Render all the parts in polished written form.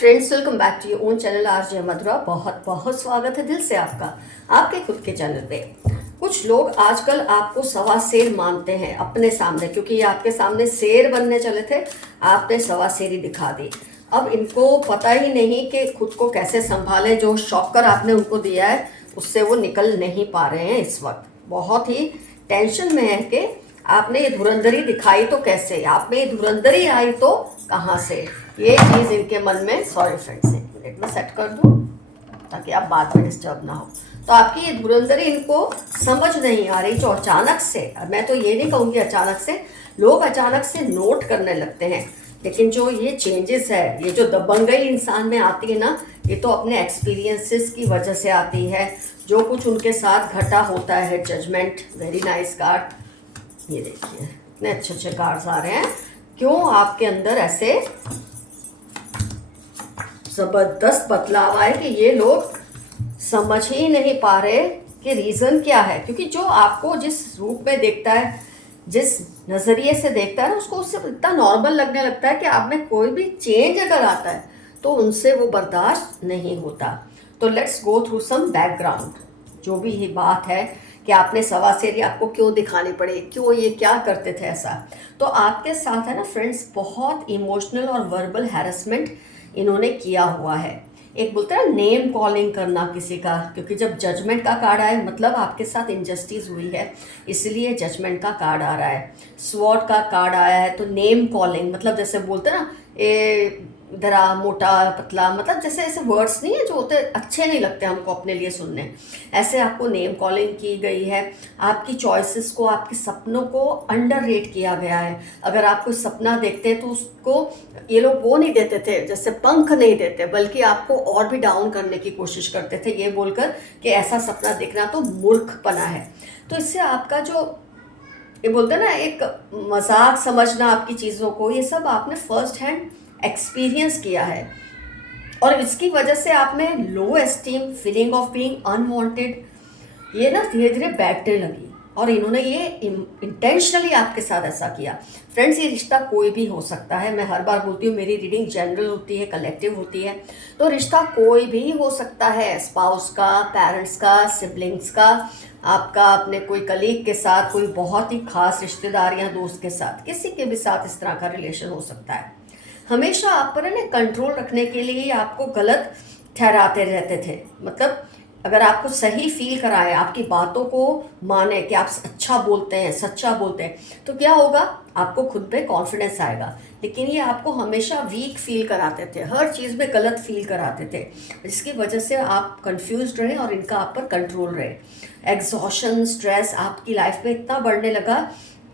Friends, welcome back to your own channel RJ Madhura. बहुत बहुत स्वागत है दिल से आपका आपके खुद के चैनल पे। कुछ लोग आजकल आपको सवा शेर मानते हैं अपने सामने, क्योंकि ये आपके सामने शेर बनने चले थे, आपने सवा शेर ही दिखा दी। अब इनको पता ही नहीं कि खुद को कैसे संभालें। जो शॉकर आपने उनको दिया है उससे वो निकल नहीं पा रहे हैं। इस वक्त बहुत ही टेंशन में है कि आपने ये धुरंधरी दिखाई तो कैसे, आप में ये धुरंधरी आई तो कहाँ से। ये चीज़ इनके मन में, सॉरी फ्रेंड्स एक मिनट में सेट कर दूँ ताकि आप बाद में डिस्टर्ब ना हो। तो आपकी ये धुरंधरी इनको समझ नहीं आ रही, जो अचानक से, मैं तो ये नहीं कहूँगी अचानक से, लोग अचानक से नोट करने लगते हैं। लेकिन जो ये चेंजेस है, ये जो दबंगई इंसान में आती है ना, ये तो अपने एक्सपीरियंसेस की वजह से आती है। जो कुछ उनके साथ घटा होता है। Judgement, very nice card. ये देखिए इतने अच्छे अच्छे कार्ड्स आ रहे हैं। क्यों आपके अंदर ऐसे जबरदस्त बदलाव आए कि ये लोग समझ ही नहीं पा रहे कि रीज़न क्या है। क्योंकि जो आपको जिस रूप में देखता है, जिस नज़रिए से देखता है ना, उसको उससे इतना नॉर्मल लगने लगता है कि आप में कोई भी चेंज अगर आता है तो उनसे वो बर्दाश्त नहीं होता। तो let's go through some background. जो भी ये बात है कि आपने सवा शेर आपको क्यों दिखानी पड़े, क्यों ये क्या करते थे ऐसा। तो आपके साथ है ना फ्रेंड्स, बहुत इमोशनल और वर्बल हैरेसमेंट इन्होंने किया हुआ है। एक बोलते हैं नेम कॉलिंग करना किसी का, क्योंकि जब जजमेंट का कार्ड आए मतलब आपके साथ इनजस्टिस हुई है, इसलिए जजमेंट का कार्ड आ रहा है। स्वॉर्ड का कार्ड आया है तो नेम कॉलिंग, मतलब जैसे बोलते हैं ना, ए दरा मोटा पतला, मतलब जैसे ऐसे वर्ड्स नहीं है जो होते अच्छे नहीं लगते हमको अपने लिए सुनने, ऐसे आपको नेम कॉलिंग की गई है। आपकी चॉइसेस को, आपके सपनों को अंडर रेट किया गया है। अगर आप कोई सपना देखते हैं तो उसको ये लोग वो नहीं देते थे, जैसे पंख नहीं देते, बल्कि आपको और भी डाउन करने की कोशिश करते थे, ये बोलकर कि ऐसा सपना देखना तो मूर्खपना है। तो इससे आपका जो ये बोलते हैं ना, एक मजाक समझना आपकी चीज़ों को, ये सब आपने फर्स्ट हैंड एक्सपीरियंस किया है। और इसकी वजह से आप में low esteem, feeling of being unwanted, ये ना धीरे धीरे बैठने लगी। और इन्होंने ये इंटेंशनली आपके साथ ऐसा किया। फ्रेंड्स, ये रिश्ता कोई भी हो सकता है। मैं हर बार बोलती हूँ मेरी रीडिंग जनरल होती है, कलेक्टिव होती है। तो रिश्ता कोई भी हो सकता है, स्पाउस का, पेरेंट्स का, सिबलिंग्स का, आपका अपने कोई कलीग के साथ, कोई बहुत ही खास रिश्तेदार या दोस्त के साथ, किसी के भी साथ इस तरह का रिलेशन हो सकता है। हमेशा आप पर है ना कंट्रोल रखने के लिए आपको गलत ठहराते रहते थे। मतलब अगर आपको सही फील कराए, आपकी बातों को माने कि आप अच्छा बोलते हैं, सच्चा बोलते हैं, तो क्या होगा, आपको खुद पे कॉन्फिडेंस आएगा। लेकिन ये आपको हमेशा वीक फील कराते थे, हर चीज़ में गलत फील कराते थे, जिसकी वजह से आप कंफ्यूज रहे और इनका आप पर कंट्रोल रहे। एग्जॉशन, स्ट्रेस आपकी लाइफ में इतना बढ़ने लगा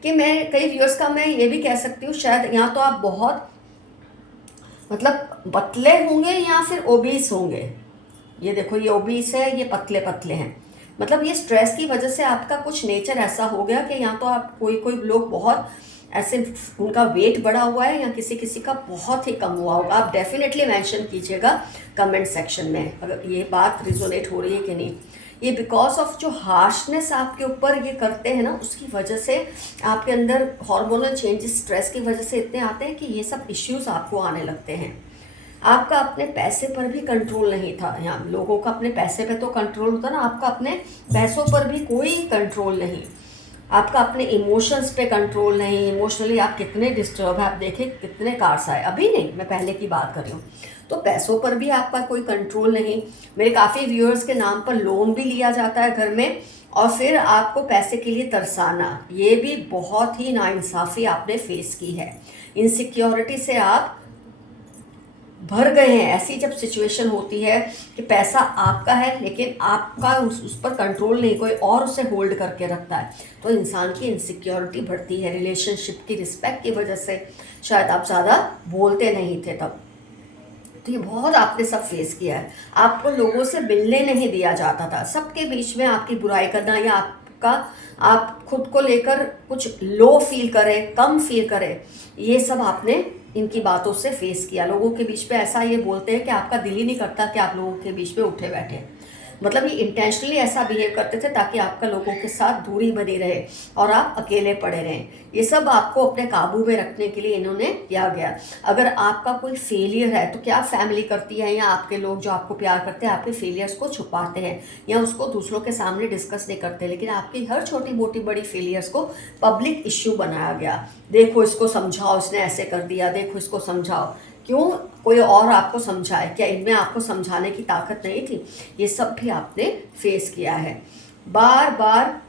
कि मैं कई व्यूअर्स का मैं ये भी कह सकती हूँ, शायद यहाँ तो आप बहुत मतलब पतले होंगे या फिर ओबीस होंगे। ये देखो, ये ओबीस है, ये पतले पतले हैं। मतलब ये स्ट्रेस की वजह से आपका कुछ नेचर ऐसा हो गया कि या तो आप, कोई कोई लोग बहुत ऐसे उनका वेट बढ़ा हुआ है, या किसी किसी का बहुत ही कम हुआ होगा। आप डेफिनेटली मेंशन कीजिएगा कमेंट सेक्शन में अगर ये बात रिजोनेट हो रही है कि नहीं। ये बिकॉज ऑफ जो हार्शनेस आपके ऊपर ये करते हैं ना, उसकी वजह से आपके अंदर हार्मोनल चेंजेस स्ट्रेस की वजह से इतने आते हैं कि ये सब इश्यूज आपको आने लगते हैं। आपका अपने पैसे पर भी कंट्रोल नहीं था। यहाँ लोगों का अपने पैसे पे तो कंट्रोल होता ना, आपका अपने पैसों पर भी कोई कंट्रोल नहीं। आपका अपने इमोशंस पे कंट्रोल नहीं। इमोशनली आप कितने डिस्टर्ब है, आप देखें कितने कार्ड्स आए, अभी नहीं, मैं पहले की बात कर रही हूँ। तो पैसों पर भी आपका कोई कंट्रोल नहीं। मेरे काफ़ी व्यूअर्स के नाम पर लोन भी लिया जाता है घर में, और फिर आपको पैसे के लिए तरसाना, ये भी बहुत ही नाइंसाफ़ी आपने फेस की है। इनसिक्योरिटी से आप भर गए हैं। ऐसी जब सिचुएशन होती है कि पैसा आपका है लेकिन आपका उस पर कंट्रोल नहीं, कोई और उसे होल्ड करके रखता है, तो इंसान की इनसिक्योरिटी बढ़ती है। रिलेशनशिप की रिस्पेक्ट की वजह से शायद आप ज़्यादा बोलते नहीं थे तब। तो ये बहुत आपने सब फेस किया है। आपको लोगों से मिलने नहीं दिया जाता था, सबके बीच में आपकी बुराई करना, या आपका आप खुद को लेकर कुछ लो फील करें, कम फील करें, ये सब आपने इनकी बातों से फेस किया। लोगों के बीच में ऐसा ये बोलते हैं कि आपका दिल ही नहीं करता कि आप लोगों के बीच में उठे बैठे। मतलब ये इंटेंशनली ऐसा बिहेव करते थे ताकि आपका लोगों के साथ दूरी बनी रहे और आप अकेले पड़े रहें। ये सब आपको अपने काबू में रखने के लिए इन्होंने किया गया। अगर आपका कोई फेलियर है तो क्या फैमिली करती है या आपके लोग जो आपको प्यार करते हैं आपके फेलियर्स को छुपाते हैं या उसको दूसरों के सामने डिस्कस नहीं करते, लेकिन आपकी हर छोटी मोटी बड़ी फेलियर्स को पब्लिक इश्यू बनाया गया। देखो इसको समझाओ, इसने ऐसे कर दिया, देखो इसको समझाओ। क्यों कोई और आपको समझाए? क्या इनमें आपको समझाने की ताकत नहीं थी? ये सब भी आपने फेस किया है। बार बार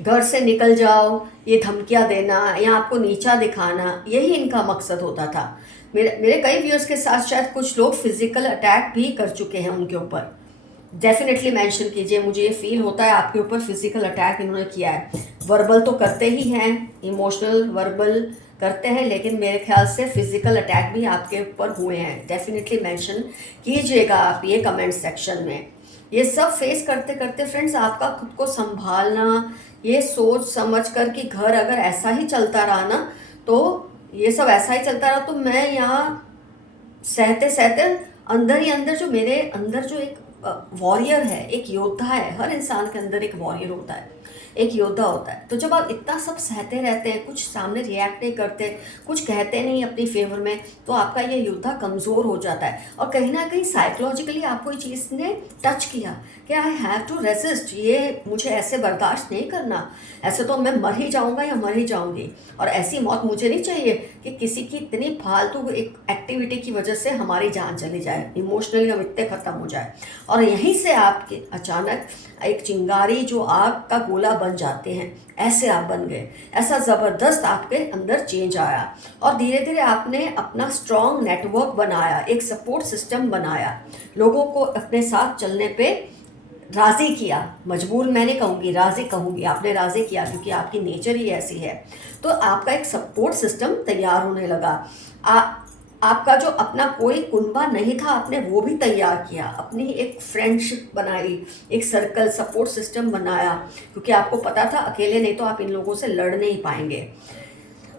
घर से निकल जाओ, ये धमकियां देना या आपको नीचा दिखाना, यही इनका मकसद होता था। मेरे कई व्यूअर्स के साथ शायद कुछ लोग फिजिकल अटैक भी कर चुके हैं उनके ऊपर। डेफिनेटली मेंशन कीजिए, मुझे ये फील होता है आपके ऊपर फिजिकल अटैक इन्होंने किया है। वर्बल तो करते ही हैं, इमोशनल वर्बल करते हैं, लेकिन मेरे ख्याल से फिजिकल अटैक भी आपके ऊपर हुए हैं। डेफिनेटली मेंशन कीजिएगा आप ये कमेंट सेक्शन में। ये सब फेस करते करते फ्रेंड्स आपका खुद को संभालना, ये सोच समझ कर कि घर अगर ऐसा ही चलता रहा ना, तो ये सब ऐसा ही चलता रहा तो मैं यहाँ सहते सहते अंदर ही अंदर जो मेरे अंदर जो एक वॉरियर है, एक योद्धा है, हर इंसान के अंदर एक वॉरियर होता है, एक योद्धा होता है। तो जब आप इतना सब सहते रहते हैं, कुछ सामने रिएक्ट नहीं करते, कुछ कहते नहीं अपनी फेवर में, तो आपका ये योद्धा कमज़ोर हो जाता है। और कहीं ना कहीं साइकोलॉजिकली आपको ये चीज़ ने टच किया कि आई हैव टू रेजिस्ट, ये मुझे ऐसे बर्दाश्त नहीं करना, ऐसे तो मैं मर ही जाऊंगा या मर ही जाऊंगी। और ऐसी मौत मुझे नहीं चाहिए कि किसी की इतनी फालतू एक एक्टिविटी की वजह से हमारी जान चली जाए, इमोशनली हम इतने ख़त्म हो जाए। और यहीं से आपके अचानक एक चिंगारी जो आग का गोला बन जाते हैं, ऐसे आप बन गए। ऐसा ज़बरदस्त आपके अंदर चेंज आया और धीरे धीरे आपने अपना स्ट्रॉन्ग नेटवर्क बनाया, एक सपोर्ट सिस्टम बनाया, लोगों को अपने साथ चलने पे राज़ी किया। मजबूर मैं नहीं कहूँगी, राज़ी कहूँगी, आपने राज़ी किया क्योंकि आपकी नेचर ही ऐसी है। तो आपका एक सपोर्ट सिस्टम तैयार होने लगा। आपका जो अपना कोई कुनबा नहीं था, आपने वो भी तैयार किया, अपनी एक फ्रेंडशिप बनाई, एक सर्कल सपोर्ट सिस्टम बनाया, क्योंकि आपको पता था अकेले नहीं तो आप इन लोगों से लड़ नहीं पाएंगे।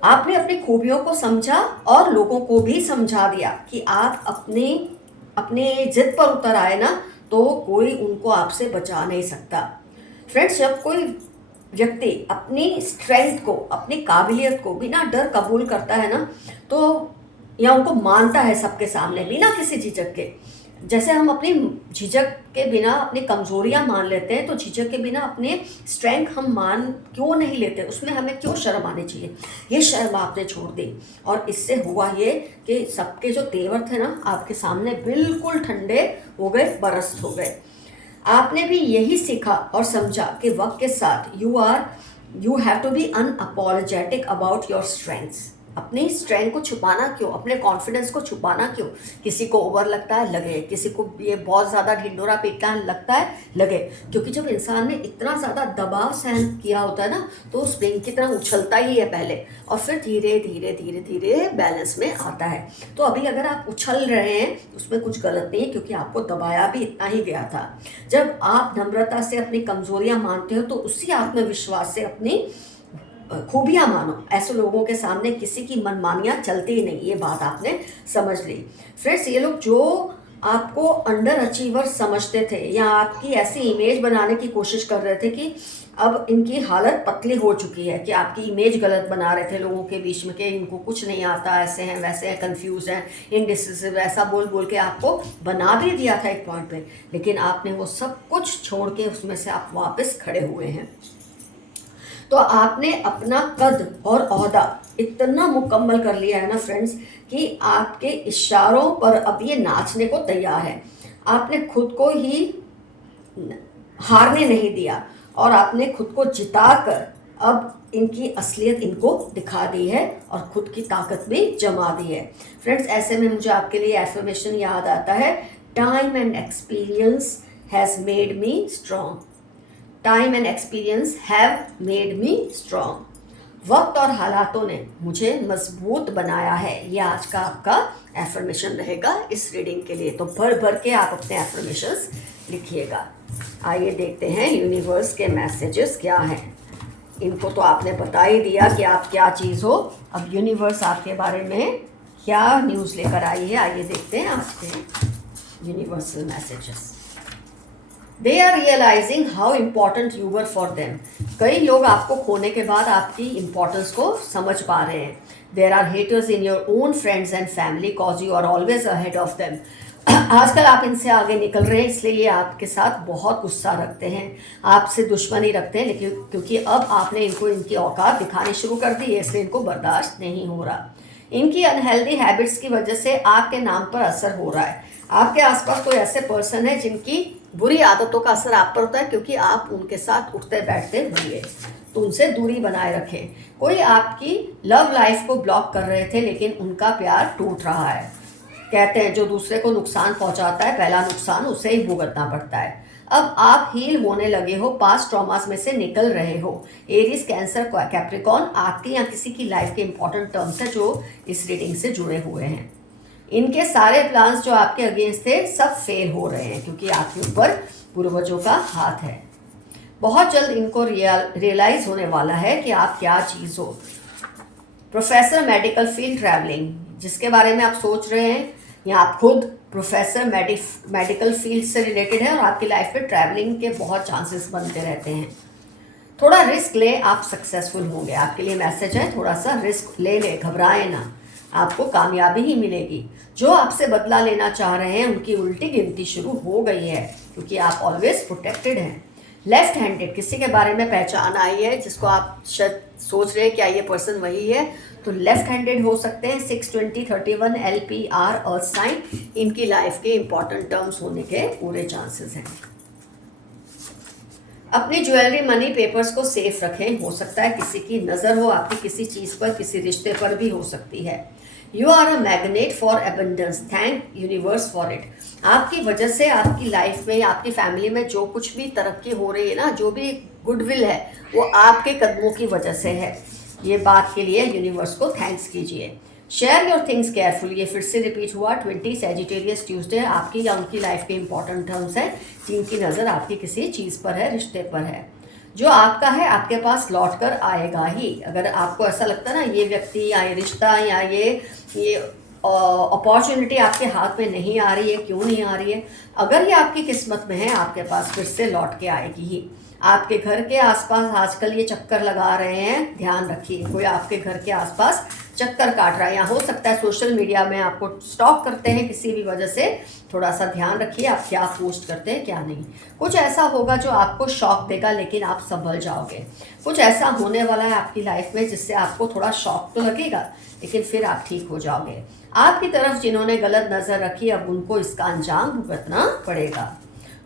आपने अपनी खूबियों को समझा और लोगों को भी समझा दिया कि आप अपने जिद पर उतर आए ना, तो कोई उनको आपसे बचा नहीं सकता। फ्रेंड्स, जब कोई व्यक्ति अपनी स्ट्रेंथ को, अपनी काबिलियत को बिना डर कबूल करता है ना, तो या उनको मानता है सबके सामने बिना किसी झिझक के, जैसे हम अपनी झिझक के बिना अपनी कमजोरियां मान लेते हैं, तो झिझक के बिना अपने स्ट्रेंथ हम मान क्यों नहीं लेते, उसमें हमें क्यों शर्म आनी चाहिए। ये शर्म आपने छोड़ दी और इससे हुआ ये कि सबके जो तेवर थे ना आपके सामने बिल्कुल ठंडे हो गए, बरस्त हो गए। आपने भी यही सीखा और समझा कि वक्त के साथ you have to be unapologetic about your strengths. अपनी स्ट्रेंथ को छुपाना क्यों, अपने कॉन्फिडेंस को छुपाना क्यों? किसी को ओवर लगता है, लगे, किसी को ये बहुत ज़्यादा ढिंडोरा पीटना लगता है, लगे, क्योंकि जब इंसान ने इतना ज़्यादा दबाव सहन किया होता है ना, तो स्प्रिंग की तरह उछलता ही है पहले और फिर धीरे धीरे धीरे धीरे बैलेंस में आता है। तो अभी अगर आप उछल रहे हैं उसमें कुछ गलत नहीं है, क्योंकि आपको दबाया भी इतना ही गया था। जब आप नम्रता से अपनी कमजोरियां मानते हो तो उसी आत्मविश्वास से अपनी खूबियाँ मानो। ऐसे लोगों के सामने किसी की मनमानियाँ चलती ही नहीं, ये बात आपने समझ ली। फ्रेंड्स, ये लोग जो आपको अंडर अचीवर समझते थे या आपकी ऐसी इमेज बनाने की कोशिश कर रहे थे कि अब इनकी हालत पतली हो चुकी है, कि आपकी इमेज गलत बना रहे थे लोगों के बीच में कि इनको कुछ नहीं आता, ऐसे हैं वैसे हैं, कंफ्यूज हैं, इनडिसिसिव, ऐसा बोल बोल के आपको बना भी दिया था एक पॉइंट पे, लेकिन आपने वो सब कुछ छोड़ के उसमें से आप वापस खड़े हुए हैं। तो आपने अपना कद और ओहदा इतना मुकम्मल कर लिया है ना फ्रेंड्स, कि आपके इशारों पर अब ये नाचने को तैयार है। आपने खुद को ही हारने नहीं दिया और आपने खुद को जिताकर अब इनकी असलियत इनको दिखा दी है और खुद की ताकत भी जमा दी है। फ्रेंड्स, ऐसे में मुझे आपके लिए एफर्मेशन याद आता है, time and experience has made me strong. Time and experience have made me strong. वक्त और हालातों ने मुझे मजबूत बनाया है। ये आज का आपका एफर्मेशन रहेगा इस रीडिंग के लिए। तो भर भर के आप अपने एफर्मेशंस लिखिएगा। आइए देखते हैं यूनिवर्स के मैसेजेस क्या हैं। इनको तो आपने बता ही दिया कि आप क्या चीज़ हो। अब यूनिवर्स आपके बारे में क्या न्यूज़ लेकर आई है, आइए देखते हैं आज के universal messages. They are realising how important you were for them. कई लोग आपको खोने के बाद आपकी इम्पोर्टेंस को समझ पा रहे हैं। There are haters in your own friends and family cause you are always ahead of them. आजकल आप इनसे आगे निकल रहे हैं, इसलिए ये आपके साथ बहुत गुस्सा रखते हैं, आपसे दुश्मनी रखते हैं, लेकिन क्योंकि अब आपने इनको इनकी औकात दिखानी शुरू कर दी है, इसलिए इनको बर्दाश्त नहीं हो रहा। इनकी अनहेल्दी हैबिट्स की वजह से आपके नाम पर असर हो रहा है। आपके आसपास कोई ऐसे पर्सन है जिनकी बुरी आदतों का असर आप पर होता है, क्योंकि आप उनके साथ उठते बैठते होंगे, तो उनसे दूरी बनाए रखें। कोई आपकी लव लाइफ को ब्लॉक कर रहे थे, लेकिन उनका प्यार टूट रहा है। कहते हैं जो दूसरे को नुकसान पहुंचाता है, पहला नुकसान उसे ही भुगतना पड़ता है। अब आप हील होने लगे हो, पास्ट ट्रॉमास में से निकल रहे हो। एरीज, कैंसर, कैप्रिकॉर्न आपकी या किसी की लाइफ के इंपॉर्टेंट टर्म्स है जो इस रीडिंग से जुड़े हुए हैं। इनके सारे प्लान्स जो आपके अगेंस्ट थे सब फेल हो रहे हैं, क्योंकि आपके ऊपर पूर्वजों का हाथ है। बहुत जल्द इनको रियलाइज होने वाला है कि आप क्या चीज़ हो। प्रोफेसर, मेडिकल फील्ड, ट्रैवलिंग, जिसके बारे में आप सोच रहे हैं, या आप खुद प्रोफेसर मेडिकल फील्ड से रिलेटेड है और आपकी लाइफ में ट्रैवलिंग के बहुत चांसेस बनते रहते हैं। थोड़ा रिस्क ले, आप सक्सेसफुल होंगे। आपके लिए मैसेज है, थोड़ा सा रिस्क ले ले, घबराए ना, आपको कामयाबी ही मिलेगी। जो आपसे बदला लेना चाह रहे हैं उनकी उल्टी गिनती शुरू हो गई है, क्योंकि आप ऑलवेज प्रोटेक्टेड हैं। लेफ्ट हैंडेड, किसी के बारे में पहचान आई है जिसको आप शायद सोच रहे हैं क्या ये पर्सन वही है, तो लेफ्ट हैंडेड हो सकते हैं। 62031 LPR अर्थ साइन, इनकी लाइफ के इंपॉर्टेंट टर्म्स होने के पूरे चांसेस हैं। अपनी ज्वेलरी, मनी, पेपर्स को सेफ रखें। हो सकता है किसी की नज़र हो आपकी किसी चीज़ पर, किसी रिश्ते पर भी हो सकती है। You are a magnet for abundance, thank universe for it. आपकी वजह से आपकी लाइफ में, आपकी फैमिली में जो कुछ भी तरक्की हो रही है ना, जो भी गुडविल है, वो आपके कदमों की वजह से है। ये बात के लिए यूनिवर्स को थैंक्स कीजिए। शेयर योर थिंग्स केयरफुल, ये फिर से रिपीट हुआ। 20 सैजिटेरियस ट्यूसडे आपकी या उनकी लाइफ के इंपॉर्टेंट टर्म्स हैं जिनकी नज़र आपकी किसी चीज़ पर है, रिश्ते पर है। जो आपका है आपके पास लौट कर आएगा ही। अगर आपको ऐसा लगता है ना ये व्यक्ति या ये रिश्ता या ये अपॉर्चुनिटी आपके हाथ में नहीं आ रही है, क्यों नहीं आ रही है, अगर ये आपकी किस्मत में है आपके पास फिर से लौट के आएगी ही। आपके घर के आसपास आजकल ये चक्कर लगा रहे हैं, ध्यान रखिए। कोई आपके घर के आसपास चक्कर काट रहा है, या हो सकता है सोशल मीडिया में आपको स्टॉक करते हैं किसी भी वजह से, थोड़ा सा ध्यान रखिए आप क्या पोस्ट करते हैं क्या नहीं। कुछ ऐसा होगा जो आपको शॉक देगा, लेकिन आप संभल जाओगे। कुछ ऐसा होने वाला है आपकी लाइफ में जिससे आपको थोड़ा शॉक तो लगेगा, लेकिन फिर आप ठीक हो जाओगे। आपकी तरफ जिन्होंने गलत नज़र रखी, अब उनको इसका अंजाम भुगतना पड़ेगा।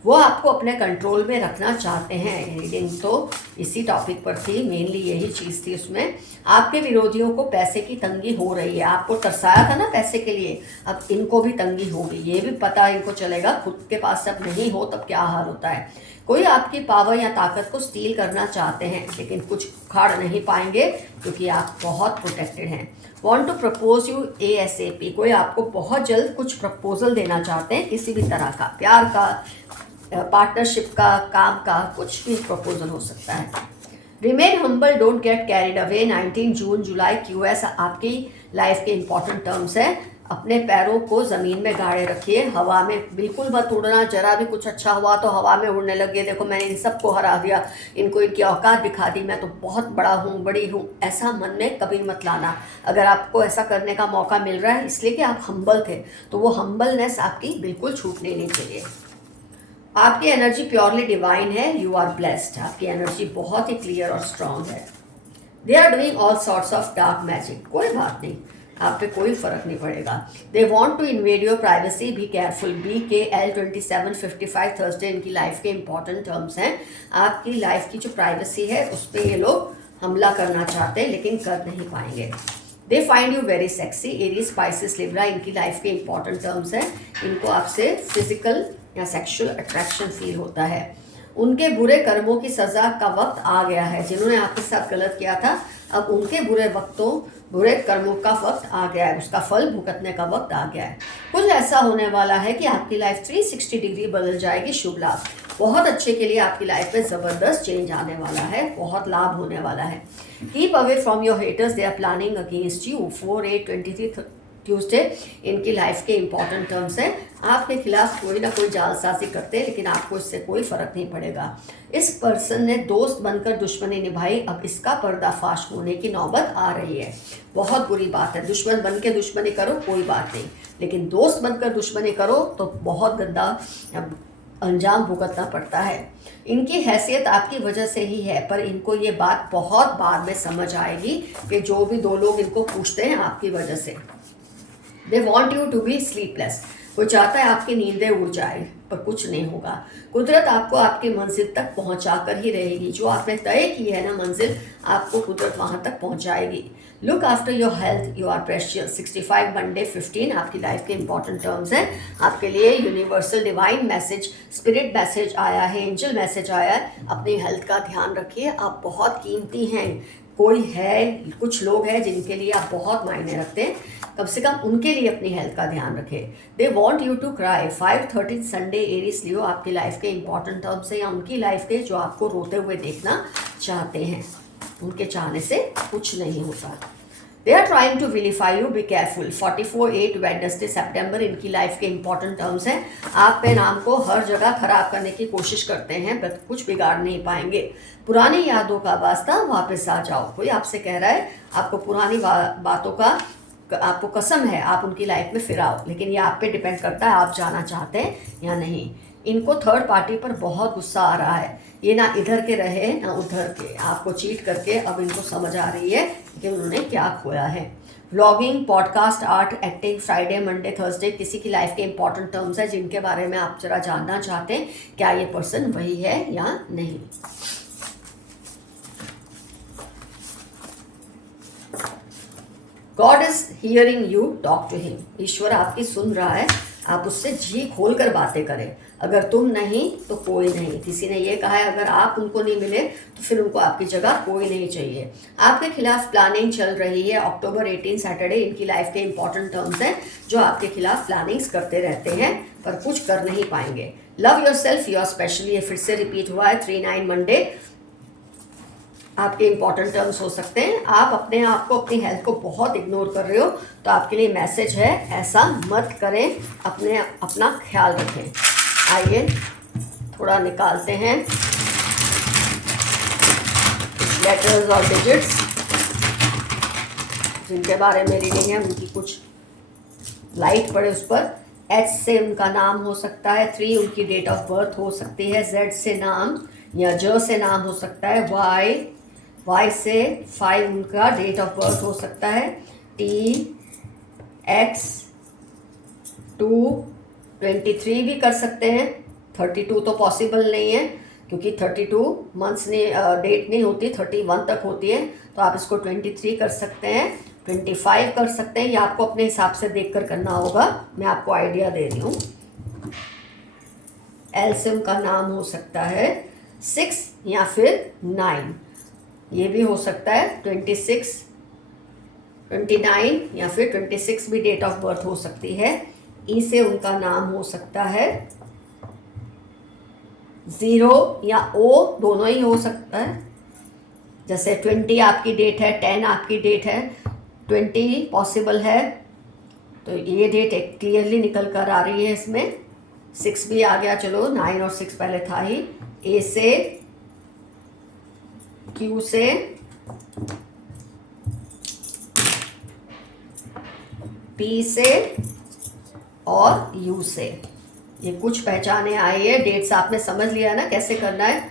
वो आपको अपने कंट्रोल में रखना चाहते हैं। रीडिंग तो इसी टॉपिक पर थी, मेनली यही चीज़ थी उसमें। आपके विरोधियों को पैसे की तंगी हो रही है, आपको तरसाया था ना पैसे के लिए, अब इनको भी तंगी होगी। ये भी पता इनको चलेगा खुद के पास जब नहीं हो तब क्या हाल होता है। कोई आपकी पावर या ताकत को स्टील करना चाहते हैं, लेकिन कुछ उखाड़ नहीं पाएंगे क्योंकि आप बहुत प्रोटेक्टेड हैं। Want to propose you ASAP, कोई आपको बहुत जल्द कुछ प्रपोजल देना चाहते हैं, किसी भी तरह का, प्यार का, पार्टनरशिप का, काम का, कुछ भी प्रपोजल हो सकता है। Remain humble, don't get carried away. 19 June July QS आपकी लाइफ के इंपॉर्टेंट टर्म्स हैं। अपने पैरों को ज़मीन में गाड़े रखिए, हवा में बिल्कुल मत उड़ना। जरा भी कुछ अच्छा हुआ तो हवा में उड़ने लगे, देखो मैंने इन सबको हरा दिया, इनको इनकी औकात दिखा दी, मैं तो बहुत बड़ा हूँ, बड़ी हूँ, ऐसा मन में कभी मत लाना। अगर आपको ऐसा करने का मौका मिल रहा है इसलिए कि आप हम्बल थे, तो वो हम्बलनेस आपकी बिल्कुल छूटनी नहीं चाहिए। आपकी एनर्जी प्योरली डिवाइन है, यू आर ब्लेस्ड। आपकी एनर्जी बहुत ही क्लियर और स्ट्रांग है। They are doing all sorts of dark magic, कोई बात नहीं, आप पे कोई फर्क नहीं पड़ेगा। They want to invade your privacy, be careful. BKL 2755 Thursday इनकी लाइफ के इंपॉर्टेंट टर्म्स हैं। आपकी लाइफ की जो प्राइवेसी है उस पर ये लोग हमला करना चाहते हैं, लेकिन कर नहीं पाएंगे। They find you very sexy. Aries, Pisces, Libra इनकी लाइफ के इंपॉर्टेंट टर्म्स हैं। इनको आपसे फिजिकल या सेक्सुअल अट्रैक्शन फील होता है। उनके बुरे कर्मों की सज़ा का वक्त आ गया है। जिन्होंने आपके साथ गलत किया था, अब उनके बुरे कर्मों का वक्त आ गया है, उसका फल भुगतने का वक्त आ गया है। कुछ ऐसा होने वाला है कि आपकी लाइफ 360 डिग्री बदल जाएगी। शुभ लाभ, बहुत अच्छे के लिए आपकी लाइफ में ज़बरदस्त चेंज आने वाला है, बहुत लाभ होने वाला है। Keep away from your haters, they are planning against you. 4/8/23 Tuesday इनकी लाइफ के इंपॉर्टेंट टर्म्स हैं। आपके खिलाफ कोई ना कोई जालसाजी करते हैं, लेकिन आपको इससे कोई फर्क नहीं पड़ेगा। इस पर्सन ने दोस्त बनकर दुश्मनी निभाई, अब इसका पर्दाफाश होने की नौबत आ रही है। बहुत बुरी बात है। दुश्मन बन के दुश्मनी करो कोई बात नहीं, लेकिन दोस्त बनकर दुश्मनी करो तो बहुत गंदा अंजाम भुगतना पड़ता है। इनकी हैसियत आपकी वजह से ही है, पर इनको ये बात बहुत बाद में समझ आएगी कि जो भी दो लोग इनको पूछते हैं आपकी वजह से। They want you to be sleepless. कोई चाहता है आपकी नींदें उड़ जाए, पर कुछ नहीं होगा। कुदरत आपको आपकी मंजिल तक पहुंचा कर ही रहेगी। जो आपने तय की है ना मंजिल, आपको कुदरत वहां तक पहुंचाएगी। Look after your health, you are precious. 65 Monday 15 आपकी लाइफ के इंपॉर्टेंट टर्म्स हैं। आपके लिए universal divine message, spirit message आया है, एंजल मैसेज आया है। अपनी हेल्थ का ध्यान रखिए, आप बहुत कीमती हैं। कोई है, कुछ लोग हैं जिनके लिए आप बहुत मायने रखते हैं, कम से कम उनके लिए अपनी हेल्थ का ध्यान रखें। They want you to cry. 5/13 Sunday Aries Leo आपकी लाइफ के इंपॉर्टेंट टर्म्स है, या उनकी लाइफ के जो आपको रोते हुए देखना चाहते हैं। उनके चाहने से कुछ नहीं होता। They are trying to vilify you, be careful. 44/8 Wednesday सितंबर इनकी लाइफ के इंपॉर्टेंट टर्म्स हैं। आप पे नाम को हर जगह खराब करने की कोशिश करते हैं, पर कुछ बिगाड़ नहीं पाएंगे। पुरानी यादों का वास्ता वापस आ जाओ। कोई आपसे कह रहा है आपको पुरानी बातों का, आपको कसम है आप उनकी लाइफ में फिर आओ, लेकिन ये आप पे डिपेंड करता है आप जाना चाहते हैं या नहीं। इनको थर्ड पार्टी पर बहुत गुस्सा आ रहा है। ये ना इधर के रहे ना उधर के, आपको चीट करके अब इनको समझ आ रही है कि उन्होंने क्या खोया है। Vlogging, podcast, art, acting, Friday, Monday, Thursday किसी की लाइफ के इंपॉर्टेंट टर्म्स है जिनके बारे में आप जरा जानना चाहते हैं क्या ये पर्सन वही है या नहीं। God is hearing you, talk to him. ईश्वर आपकी सुन रहा है, आप उससे जी खोल कर बातें करें। अगर तुम नहीं तो कोई नहीं। किसी ने ये कहा है अगर आप उनको नहीं मिले तो फिर उनको आपकी जगह कोई नहीं चाहिए। आपके खिलाफ प्लानिंग चल रही है। अक्टूबर 18 सैटरडे इनकी लाइफ के इंपॉर्टेंट टर्म्स हैं, जो आपके खिलाफ प्लानिंग्स करते रहते हैं पर कुछ कर नहीं पाएंगे। Love yourself, you are special. ये फिर से रिपीट हुआ है। 3/9 मंडे आपके इंपॉर्टेंट टर्म्स हो सकते हैं। आप अपने आप को, अपनी हेल्थ को बहुत इग्नोर कर रहे हो, तो आपके लिए मैसेज है ऐसा मत करें, अपना ख्याल रखें। आइए थोड़ा निकालते हैं लेटर्स और डिजिट्स जिनके बारे में रीडिंग है, उनकी कुछ लाइट पड़े उस पर। H से उनका नाम हो सकता है, 3 उनकी डेट ऑफ बर्थ हो सकती है, Z से नाम या J से नाम हो सकता है, Y से 5 उनका डेट ऑफ बर्थ हो सकता है, T, X, 2, 23 भी कर सकते हैं। 32 तो पॉसिबल नहीं है क्योंकि 32 मंथ्स ने डेट नहीं होती, 31 तक होती है, तो आप इसको 23 कर सकते हैं, 25 कर सकते हैं, या आपको अपने हिसाब से देखकर करना होगा। मैं आपको आइडिया दे रही हूँ। L से उनका नाम हो सकता है 6 या फिर 9, ये भी हो सकता है 26, 29 या फिर 26 भी डेट ऑफ बर्थ हो सकती है। E से उनका नाम हो सकता है 0 या O, दोनों ही हो सकता है। जैसे 20 आपकी डेट है, 10 आपकी डेट है, 20 पॉसिबल है, तो ये डेट एक क्लियरली निकल कर आ रही है इसमें। 6 भी आ गया, चलो 9 और 6 पहले था ही। A से, Q से, P से और U से, ये कुछ पहचाने आई है। डेट्स आपने समझ लिया ना कैसे करना है।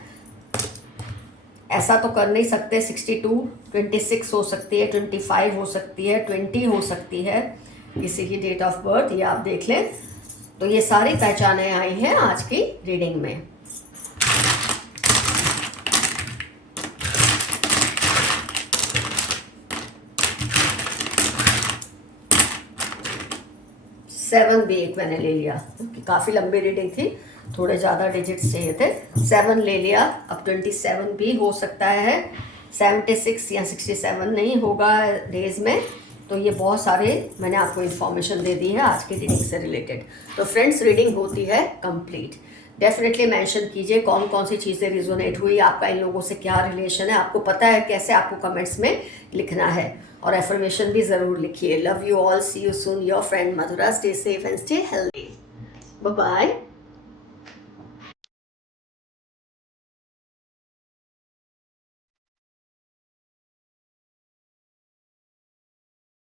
ऐसा तो कर नहीं सकते। 62, 26 हो सकती है, 25 हो सकती है, 20 हो सकती है किसी की डेट ऑफ बर्थ, ये आप देख लें। तो ये सारी पहचाने आई हैं आज की रीडिंग में। सेवन भी एक मैंने ले लिया क्योंकि काफ़ी लंबी रीडिंग थी, थोड़े ज़्यादा डिजिट्स चाहिए थे। 7 ले लिया। अब 27 भी हो सकता है, 76 या 67 नहीं होगा डेज में। तो ये बहुत सारे मैंने आपको इन्फॉर्मेशन दे दी है आज की रीडिंग से रिलेटेड। तो फ्रेंड्स, रीडिंग होती है कंप्लीट। डेफिनेटली मेंशन कीजिए कौन कौन सी चीज़ें रिजोनेट हुई, आपका इन लोगों से क्या रिलेशन है, आपको पता है कैसे आपको कमेंट्स में लिखना है। और एफर्मेशन भी ज़रूर लिखिए। Love you all, see you soon, your friend Madhura. Stay safe and stay healthy. Bye bye.